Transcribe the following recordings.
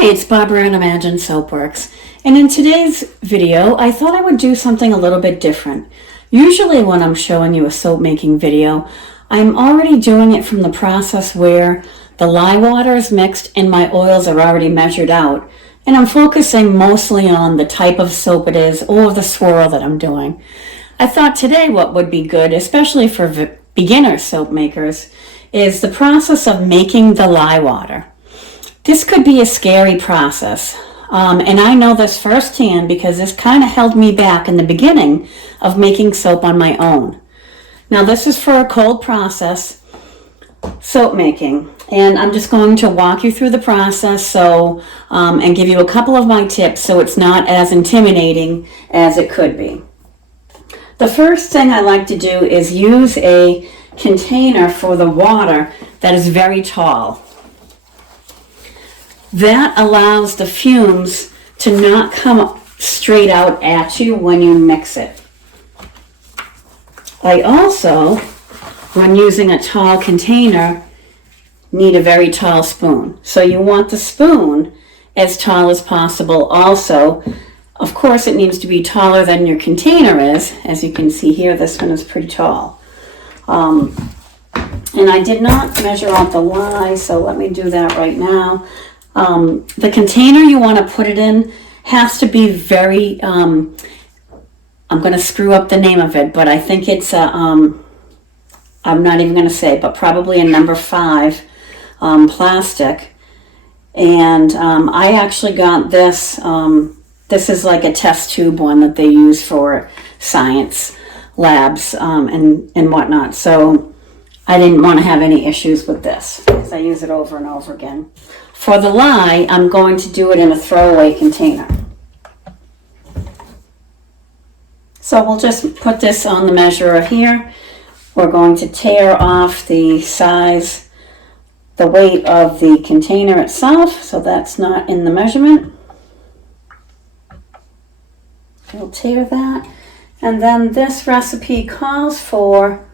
Hi, it's Barbara at Imagine Soapworks, and in today's video I thought I would do something a little bit different. Usually when I'm showing you a soap making video, I'm already doing it from the process where the lye water is mixed and my oils are already measured out, and I'm focusing mostly on the type of soap it is or the swirl that I'm doing. I thought today what would be good, especially for beginner soap makers, is the process of making the lye water. This could be a scary process, and I know this firsthand because this kind of held me back in the beginning of making soap on my own. Now this is for a cold process, soap making, and I'm just going to walk you through the process and give you a couple of my tips so it's not as intimidating as it could be. The first thing I like to do is use a container for the water that is very tall. That allows the fumes to not come straight out at you when you mix it. I also, when using a tall container, need a very tall spoon. So you want the spoon as tall as possible also. Of course, it needs to be taller than your container is. As you can see here, this one is pretty tall. And I did not measure out the lye, so let me do that right now. The container you want to put it in has to be very, I'm going to screw up the name of it, but I think it's I'm not even going to say, but probably a number 5 plastic. And I actually got this, this is like a test tube one that they use for science labs and whatnot. So I didn't want to have any issues with this because I use it over and over again. For the lye, I'm going to do it in a throwaway container. So we'll just put this on the measurer here. We're going to tear off the size, the weight of the container itself, so that's not in the measurement. We'll tear that. And then this recipe calls for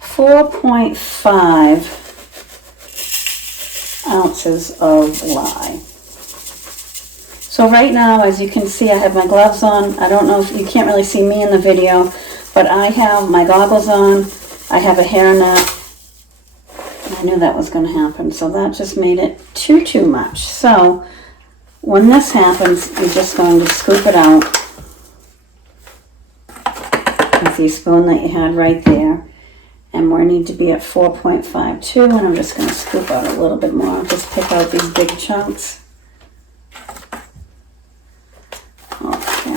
4.5 ounces of lye. So right now, as you can see, I have my gloves on. I don't know if you can't really see me in the video, but I have my goggles on. I have a hairnet. I knew that was going to happen, so that just made it too much. So when this happens, you're just going to scoop it out with the spoon that you had right there. And we need to be at 4.52, and I'm just going to scoop out a little bit more. Just pick out these big chunks. Okay.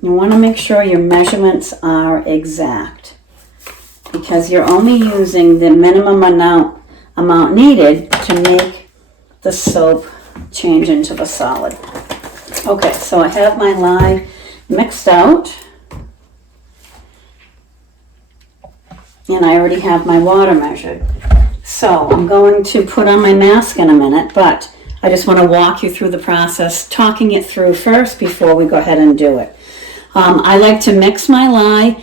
You want to make sure your measurements are exact because you're only using the minimum amount needed to make the soap change into the solid. Okay, so I have my lye mixed out, and I already have my water measured. So I'm going to put on my mask in a minute, but I just want to walk you through the process, talking it through first before we go ahead and do it. I like to mix my lye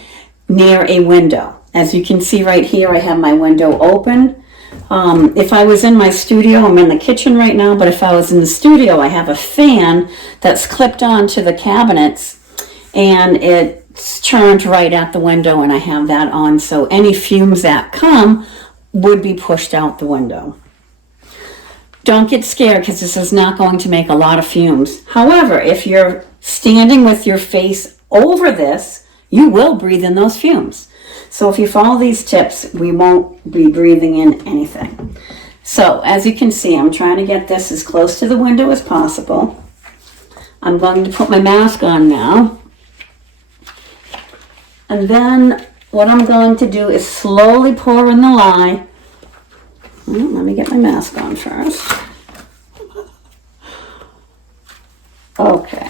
near a window. As you can see right here, I have my window open. If I was in my studio, I'm in the kitchen right now, but if I was in the studio, I have a fan that's clipped onto the cabinets and it's turned right at the window, and I have that on, so any fumes that come would be pushed out the window. Don't get scared because this is not going to make a lot of fumes. However, if you're standing with your face over this, you will breathe in those fumes. So if you follow these tips, we won't be breathing in anything. So as you can see, I'm trying to get this as close to the window as possible. I'm going to put my mask on now. And then what I'm going to do is slowly pour in the lye. Let me get my mask on first. Okay.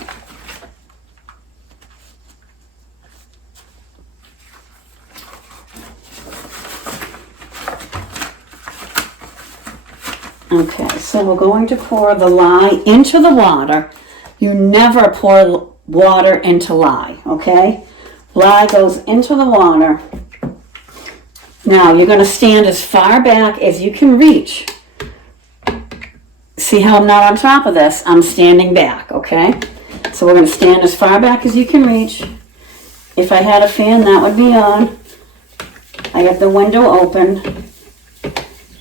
Okay, so we're going to pour the lye into the water. You never pour water into lye, okay? Lye goes into the water. Now you're going to stand as far back as you can reach. See how I'm not on top of this? I'm standing back, okay? So we're going to stand as far back as you can reach. If I had a fan, that would be on. I have the window open,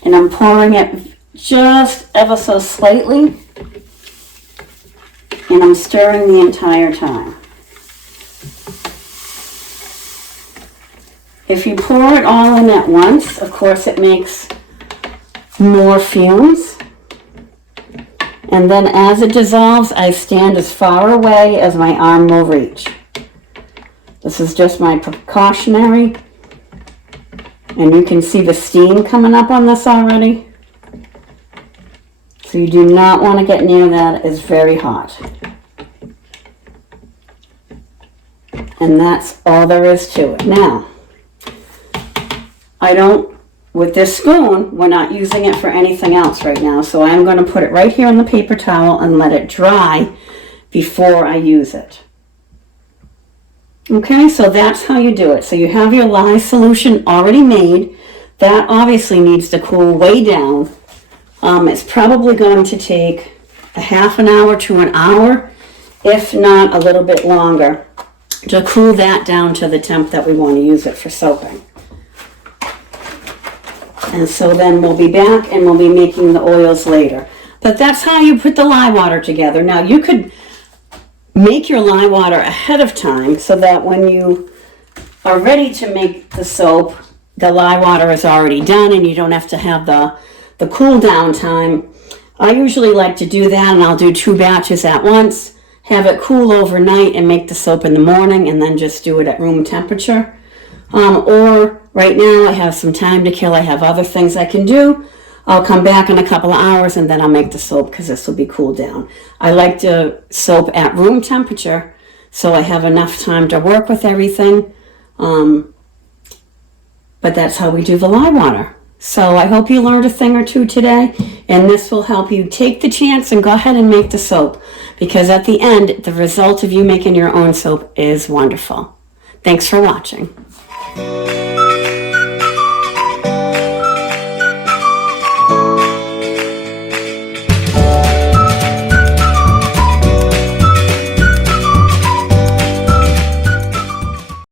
and I'm pouring it just ever so slightly, and I'm stirring the entire time. If you pour it all in at once, of course it makes more fumes. And then as it dissolves, I stand as far away as my arm will reach. This is just my precautionary. And you can see the steam coming up on this already. So you do not want to get near that. It's very hot. And that's all there is to it. Now, with this spoon, we're not using it for anything else right now. So I'm going to put it right here on the paper towel and let it dry before I use it. Okay, so that's how you do it. So you have your lye solution already made. That obviously needs to cool way down. It's probably going to take a half an hour to an hour, if not a little bit longer, to cool that down to the temp that we want to use it for soaping. And so then we'll be back and we'll be making the oils later. But that's how you put the lye water together. Now you could make your lye water ahead of time so that when you are ready to make the soap, the lye water is already done and you don't have to have the cool down time. I usually like to do that, and I'll do 2 batches at once, have it cool overnight and make the soap in the morning, and then just do it at room temperature. Or right now I have some time to kill, I have other things I can do. I'll come back in a couple of hours and then I'll make the soap because this will be cooled down. I like to soap at room temperature so I have enough time to work with everything. But that's how we do the lye water. So I hope you learned a thing or two today, and this will help you take the chance and go ahead and make the soap, because at the end, the result of you making your own soap is wonderful. Thanks for watching.